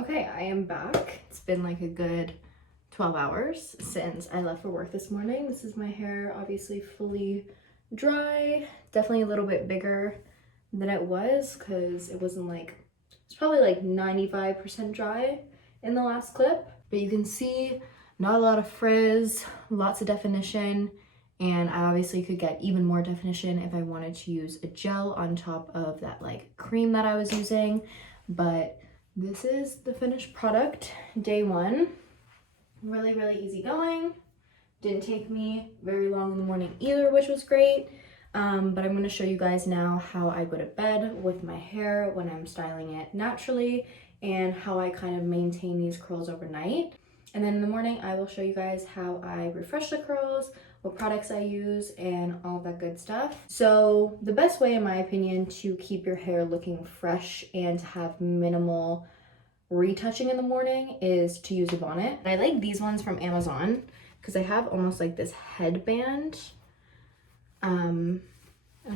Okay, I am back. It's been like a good 12 hours since I left for work this morning. This is my hair, obviously fully dry, definitely a little bit bigger than it was because it wasn't like, it's probably like 95% dry in the last clip. But you can see not a lot of frizz, lots of definition, and I obviously could get even more definition if I wanted to use a gel on top of that like cream that I was using. But this is the finished product, day one. Really, really easy going. Didn't take me very long in the morning either, which was great. But I'm going to show you guys now how I go to bed with my hair when I'm styling it naturally and how I kind of maintain these curls overnight. And then in the morning, I will show you guys how I refresh the curls, what products I use, and all of that good stuff. So the best way, in my opinion, to keep your hair looking fresh and to have minimal retouching in the morning is to use a bonnet. I like these ones from Amazon because they have almost like this headband. I don't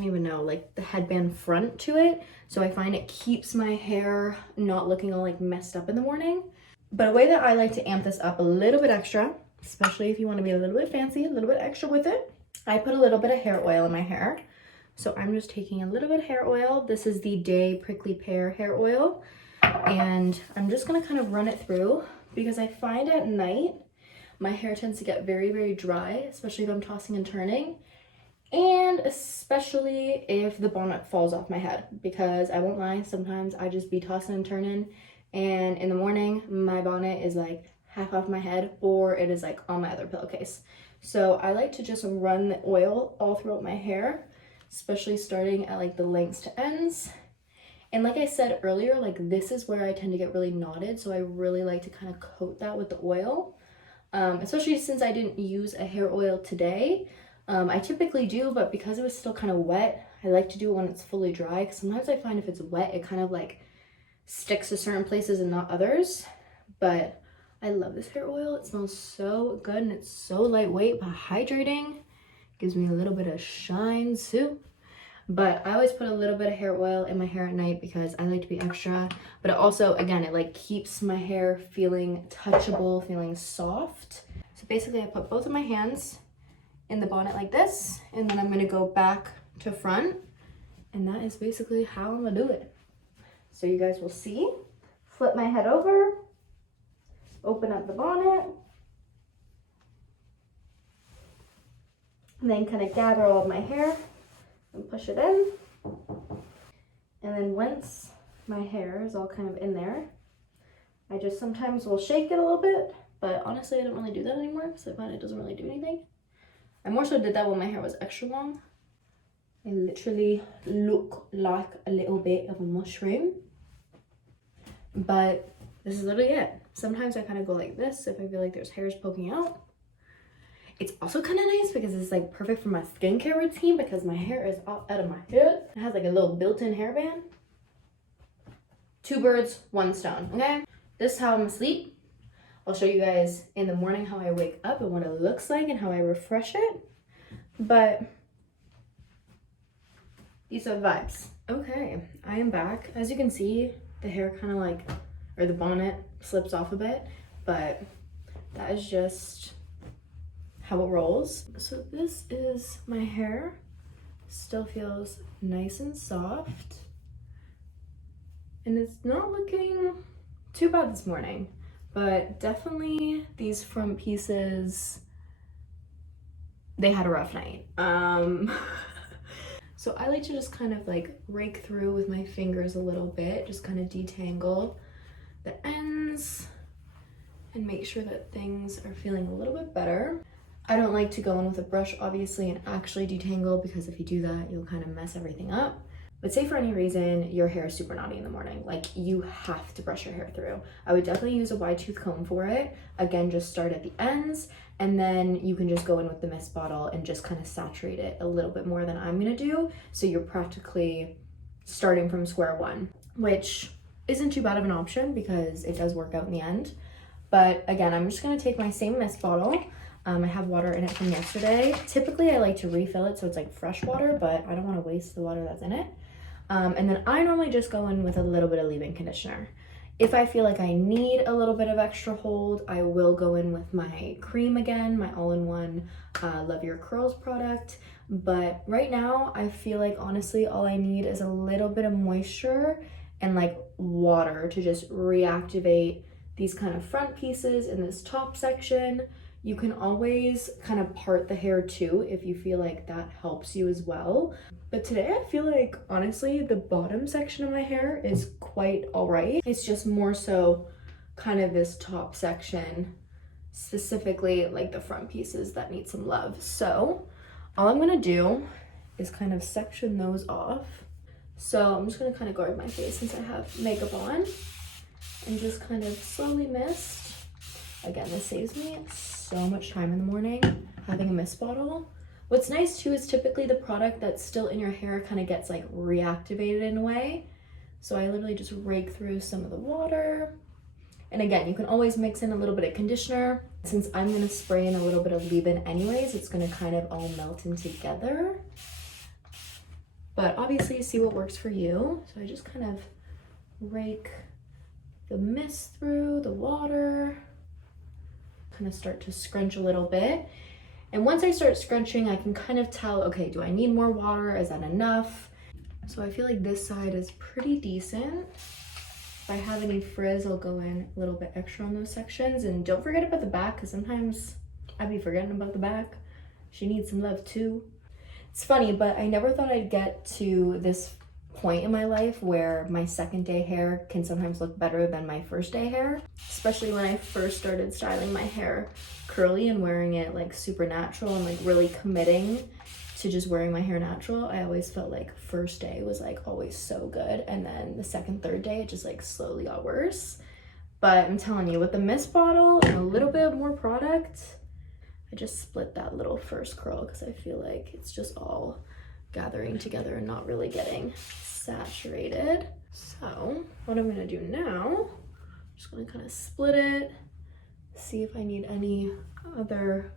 even know, like the headband front to it. So I find it keeps my hair not looking all like messed up in the morning. But a way that I like to amp this up a little bit extra, especially if you want to be a little bit fancy, a little bit extra with it, I put a little bit of hair oil in my hair. So I'm just taking a little bit of hair oil. This is the Day Prickly Pear hair oil. And I'm just going to kind of run it through because I find at night my hair tends to get very, very dry, especially if I'm tossing and turning. And especially if the bonnet falls off my head, because I won't lie, sometimes I just be tossing and turning, and in the morning my bonnet is like half off my head or it is like on my other pillowcase. So I like to just run the oil all throughout my hair, especially starting at like the lengths to ends. And like I said earlier, like this is where I tend to get really knotted, so I really like to kind of coat that with the oil, especially since I didn't use a hair oil today. I typically do, but because it was still kind of wet, I like to do it when it's fully dry, because sometimes I find if it's wet, it kind of like sticks to certain places and not others. But I love this hair oil. It smells so good and it's so lightweight but hydrating. Gives me a little bit of shine too. But I always put a little bit of hair oil in my hair at night because I like to be extra. But it also, again, it like keeps my hair feeling touchable, feeling soft. So basically I put both of my hands in the bonnet like this, and then I'm gonna go back to front, and that is basically how I'm gonna do it. So you guys will see. Flip my head over, open up the bonnet, and then kind of gather all of my hair and push it in. And then once my hair is all kind of in there, I just sometimes will shake it a little bit, but honestly I don't really do that anymore because I find it doesn't really do anything. I more so did that when my hair was extra long. I literally look like a little bit of a mushroom. But this is literally it. Sometimes I kind of go like this if I feel like there's hairs poking out. It's also kind of nice because it's like perfect for my skincare routine because my hair is all out of my head. It has like a little built-in hairband. 2 birds, 1 stone, okay? This is how I'm asleep. I'll show you guys in the morning how I wake up and what it looks like and how I refresh it. But these are the vibes. Okay, I am back. As you can see, the hair kind of like, or the bonnet slips off a bit, but that is just how it rolls. So this is my hair. Still feels nice and soft. And it's not looking too bad this morning. But definitely these front pieces, they had a rough night. So I like to just kind of like rake through with my fingers a little bit, just kind of detangle the ends and make sure that things are feeling a little bit better. I don't like to go in with a brush obviously and actually detangle because if you do that, you'll kind of mess everything up. But say for any reason your hair is super knotty in the morning, like you have to brush your hair through. I would definitely use a wide tooth comb for it. Again, just start at the ends and then you can just go in with the mist bottle and just kind of saturate it a little bit more than I'm gonna do. So you're practically starting from square one, which isn't too bad of an option because it does work out in the end. But again, I'm just gonna take my same mist bottle. I have water in it from yesterday. Typically I like to refill it so it's like fresh water, but I don't wanna waste the water that's in it. And then I normally just go in with a little bit of leave-in conditioner. If I feel like I need a little bit of extra hold, I will go in with my cream again, my all-in-one Love Your Curls product. But right now, I feel like honestly, all I need is a little bit of moisture and like water to just reactivate these kind of front pieces in this top section. You can always kind of part the hair too if you feel like that helps you as well. But today I feel like honestly the bottom section of my hair is quite all right. It's just more so kind of this top section, specifically like the front pieces that need some love. So all I'm gonna do is kind of section those off. So I'm just gonna kind of guard my face since I have makeup on and just kind of slowly mist. Again, this saves me so much time in the morning, having a mist bottle. What's nice too is typically the product that's still in your hair kind of gets like reactivated in a way. So I literally just rake through some of the water. And again, you can always mix in a little bit of conditioner. Since I'm gonna spray in a little bit of leave-in anyways, it's gonna kind of all melt in together. But obviously see what works for you. So I just kind of rake the mist through the water. Kind of start to scrunch a little bit. And once I start scrunching, I can kind of tell, okay, do I need more water? Is that enough? So I feel like this side is pretty decent. If I have any frizz, I'll go in a little bit extra on those sections. And don't forget about the back, because sometimes I'd be forgetting about the back. She needs some love too. It's funny, but I never thought I'd get to this point in my life where my second day hair can sometimes look better than my first day hair, especially when I first started styling my hair curly and wearing it like super natural and like really committing to just wearing my hair natural. I always felt like first day was like always so good, and then the second, third day it just like slowly got worse. But I'm telling you, with the mist bottle and a little bit more product, I just split that little first curl because I feel like it's just all gathering together and not really getting saturated. So what I'm gonna do now, I'm just gonna kind of split it, see if I need any other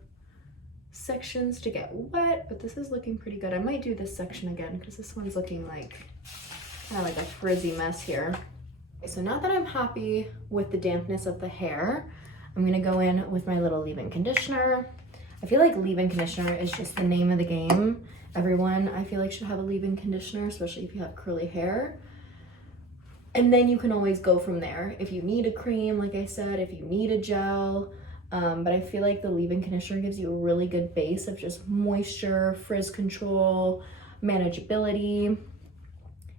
sections to get wet, but this is looking pretty good. I might do this section again because this one's looking like kind of like a frizzy mess here. Okay, so now that I'm happy with the dampness of the hair, I'm gonna go in with my little leave-in conditioner. I feel like leave-in conditioner is just the name of the game. Everyone, I feel like, should have a leave-in conditioner, especially if you have curly hair. And then you can always go from there. If you need a cream, like I said, if you need a gel, but I feel like the leave-in conditioner gives you a really good base of just moisture, frizz control, manageability.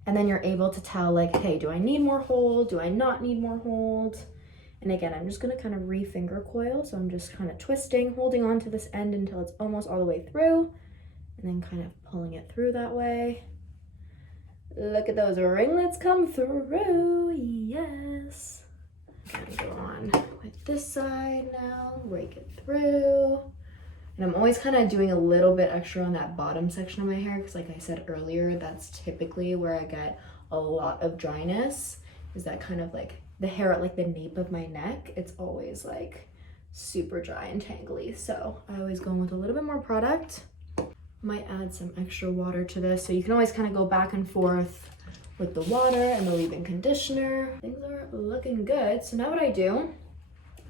And then you're able to tell like, hey, do I need more hold? Do I not need more hold? And again, I'm just gonna kind of re-finger coil. So I'm just kind of twisting, holding on to this end until it's almost all the way through, and then kind of pulling it through that way. Look at those ringlets come through, yes. Gonna go on with this side now, rake it through. And I'm always kind of doing a little bit extra on that bottom section of my hair because like I said earlier, that's typically where I get a lot of dryness, is that kind of like the hair at like the nape of my neck. It's always like super dry and tangly. So I always go in with a little bit more product. Might add some extra water to this. So you can always kind of go back and forth with the water and the leave-in conditioner. Things are looking good. So now what I do,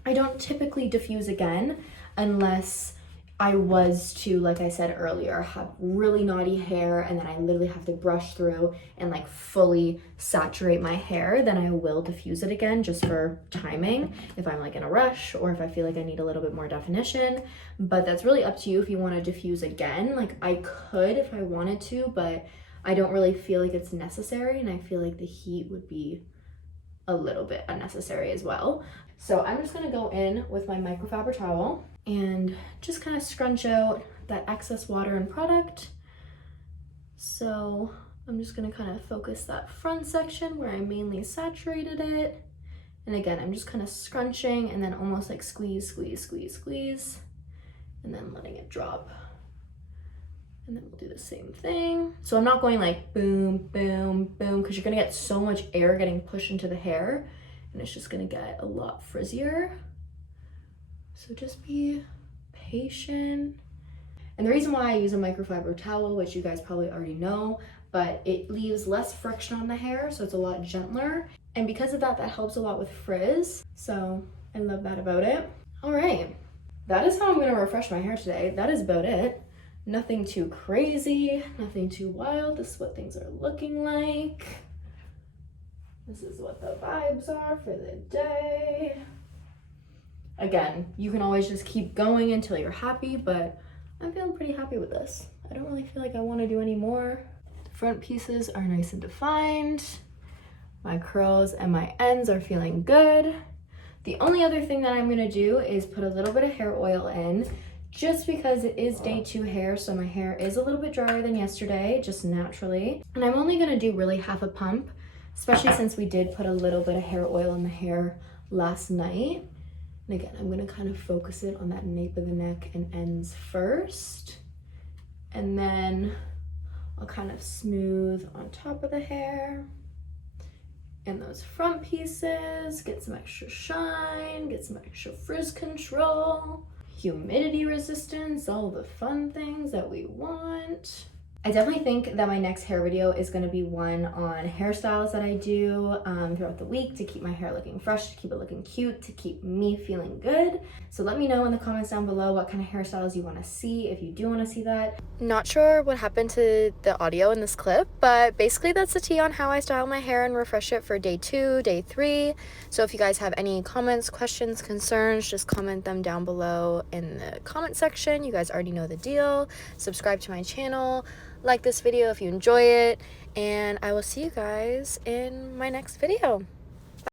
I don't typically diffuse again unless I was to, like I said earlier, have really naughty hair and then I literally have to brush through and like fully saturate my hair. Then I will diffuse it again just for timing if I'm like in a rush or if I feel like I need a little bit more definition. But that's really up to you if you want to diffuse again. Like I could if I wanted to, but I don't really feel like it's necessary, and I feel like the heat would be a little bit unnecessary as well. So I'm just gonna go in with my microfiber towel and just kind of scrunch out that excess water and product. So I'm just gonna kind of focus that front section where I mainly saturated it. And again, I'm just kind of scrunching and then almost like squeeze, squeeze, squeeze, squeeze, and then letting it drop. And then we'll do the same thing. So I'm not going like boom, boom, boom, because you're gonna get so much air getting pushed into the hair and it's just gonna get a lot frizzier. So just be patient. And the reason why I use a microfiber towel, which you guys probably already know, but it leaves less friction on the hair, so it's a lot gentler. And because of that, that helps a lot with frizz. So I love that about it. All right, that is how I'm gonna refresh my hair today. That is about it. Nothing too crazy, nothing too wild. This is what things are looking like. This is what the vibes are for the day. Again, you can always just keep going until you're happy, but I'm feeling pretty happy with this. I don't really feel like I want to do any more. The front pieces are nice and defined. My curls and my ends are feeling good. The only other thing that I'm gonna do is put a little bit of hair oil in, just because it is day 2 hair, so my hair is a little bit drier than yesterday, just naturally. And I'm only gonna do really half a pump, especially since we did put a little bit of hair oil in the hair last night. And again, I'm gonna kind of focus it on that nape of the neck and ends first. And then I'll kind of smooth on top of the hair. And those front pieces, get some extra shine, get some extra frizz control, humidity resistance, all the fun things that we want. I definitely think that my next hair video is going to be one on hairstyles that I do throughout the week to keep my hair looking fresh, to keep it looking cute, to keep me feeling good. So let me know in the comments down below what kind of hairstyles you want to see, if you do want to see that. Not sure what happened to the audio in this clip, but basically that's the tea on how I style my hair and refresh it for day 2, day 3. So if you guys have any comments, questions, concerns, just comment them down below in the comment section. You guys already know the deal. Subscribe to my channel. Like this video if you enjoy it, and I will see you guys in my next video.